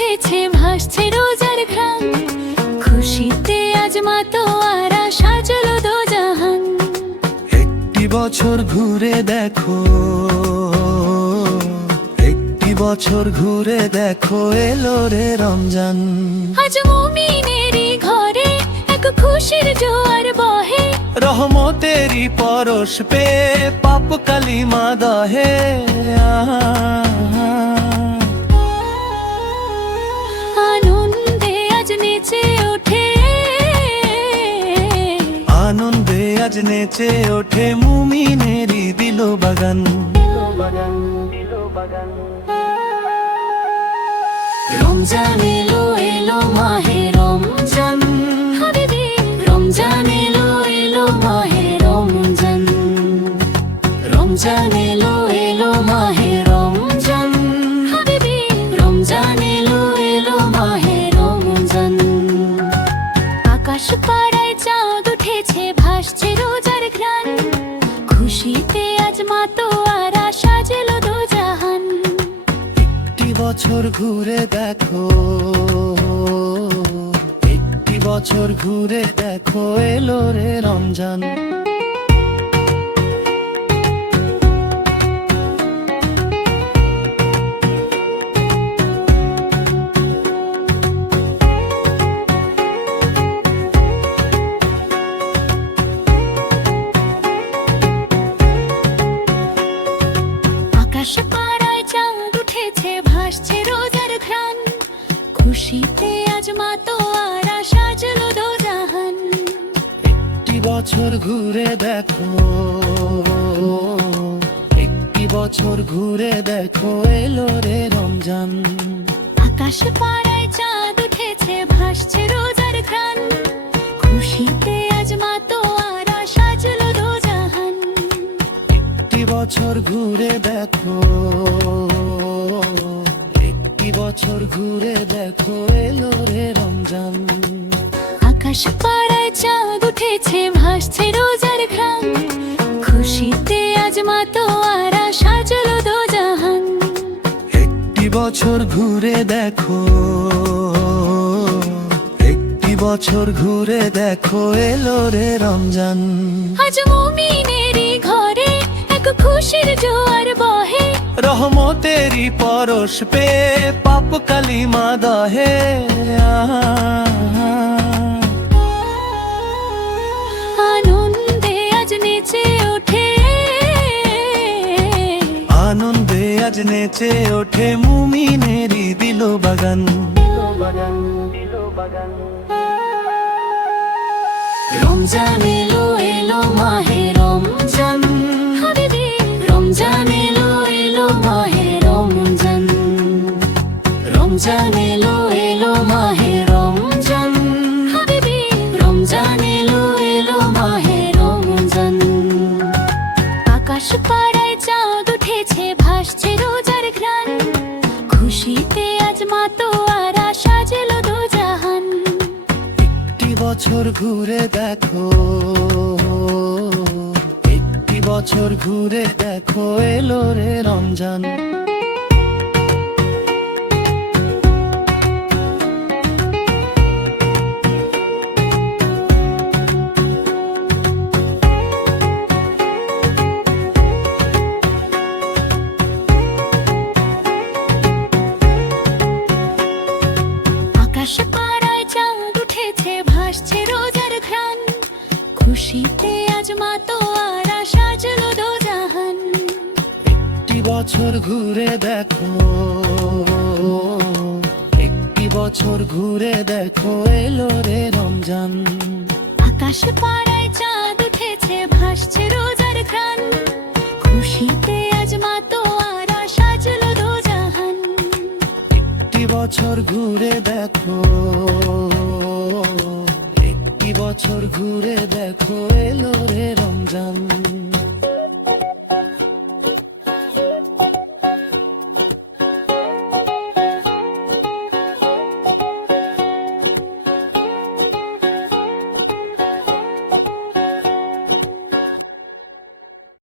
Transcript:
উঠেছে ভাসছে রোজার ঘ্রাণ, খুশিতে আজ মাতোয়ারা সাজলো দোজাহান। একটি বছর ঘুরে দেখো, একটি বছর ঘুরে দেখো, এলো রে রমজান। আজ মুমিনেরই ঘরে এক খুশির জোয়ার বহে, রহমতেরই পরশ পে পাপ কালিমা দহে। আনন্দে আজ নেচে ওঠে, আনন্দে আজ নেচে ওঠে মুমিনেরই দিল বাগান। রমজান এলো এলো মাহে রমজান, হাবিবি রমজান এলো এলো মাহে রমজান। রমজান এলো এলো মাহে রমজান, হাবিবি রমজান এলো এলো মাহে রমজান। আকাশ পাড়ায় চাঁদ উঠেছে ভাসছে রোজার ঘ্রাণ, খুশিতে আজ মাতোয়ারা সাজলো দোজাহান। একটি বছর ঘুরে দেখো, একটি বছর ঘুরে দেখো, এলো রে রমজান। আকাশ পাড়ায় চাঁদ উঠেছে ভাসছে রোজার ঘ্রাণ, খুশিতে আজ মাতোয়ারা সাজলো দোজাহান। একটি বছর ঘুরে দেখো, একটি বছর ঘুরে দেখো, এলো রে রমজান। আকাশ পাড়ায় চাঁদ উঠেছে ভাসছে রোজার ঘ্রাণ, খুশিতে আজ মাতোয়ারা সাজলো দোজাহান। একটি বছর ঘুরে দেখো, একটি বছর ঘুরে দেখো, এলো রে রমজান। আকাশ পাড়ায় চাঁদ উঠেছে ভাসছে রোজার ঘ্রাণ, খুশিতে আজ মাতোয়ারা সাজলো দোজাহান। একটি বছর ঘুরে দেখো, একটি বছর ঘুরে দেখো, এলো রে রমজান। আজ মুমিনেরই ঘরে এক খুশির জোয়ার বহে, রহমতেরই পরশ পে পাপ কালিমা দহে। আনন্দে আজ নেচে ওঠে, আনন্দে আজ নেচে ওঠে মুমিনেরই দিল বাগান। রমজান এলো এলো মাহে রমজান, হাবিবি রমজান এলো এলো মাহে রমজান। রমজান এলো এলো মাহে রমজান, হাবিবি রমজান এলো এলো মাহে রমজান। আকাশ পাড়ায় চাঁদ উঠেছে ভাসছে রোজার ঘ্রাণ, খুশিতে আজ মাতোয়ারা সাজলো দোজাহান। একটি বছর ঘুরে দেখো, একটি বছর ঘুরে দেখো, এলো রে রমজান। আকাশ পাড়ায় চাঁদ উঠেছে ভাসছে রোজার ঘ্রাণ, খুশিতে আজ মাতোয়ারা সাজলো দোজাহান। একটি বছর ঘুরে দেখো, একটি বছর ঘুরে দেখো, এলো রে রমজান। আকাশ পাড়ায় চাঁদ উঠেছে ভাসছে রোজার ঘ্রাণ, খুশিতে আজ মাতোয়ারা সাজলো দোজাহান। একটি বছর ঘুরে দেখো, একটি বছর ঘুরে দেখো, এলো রে রমজান।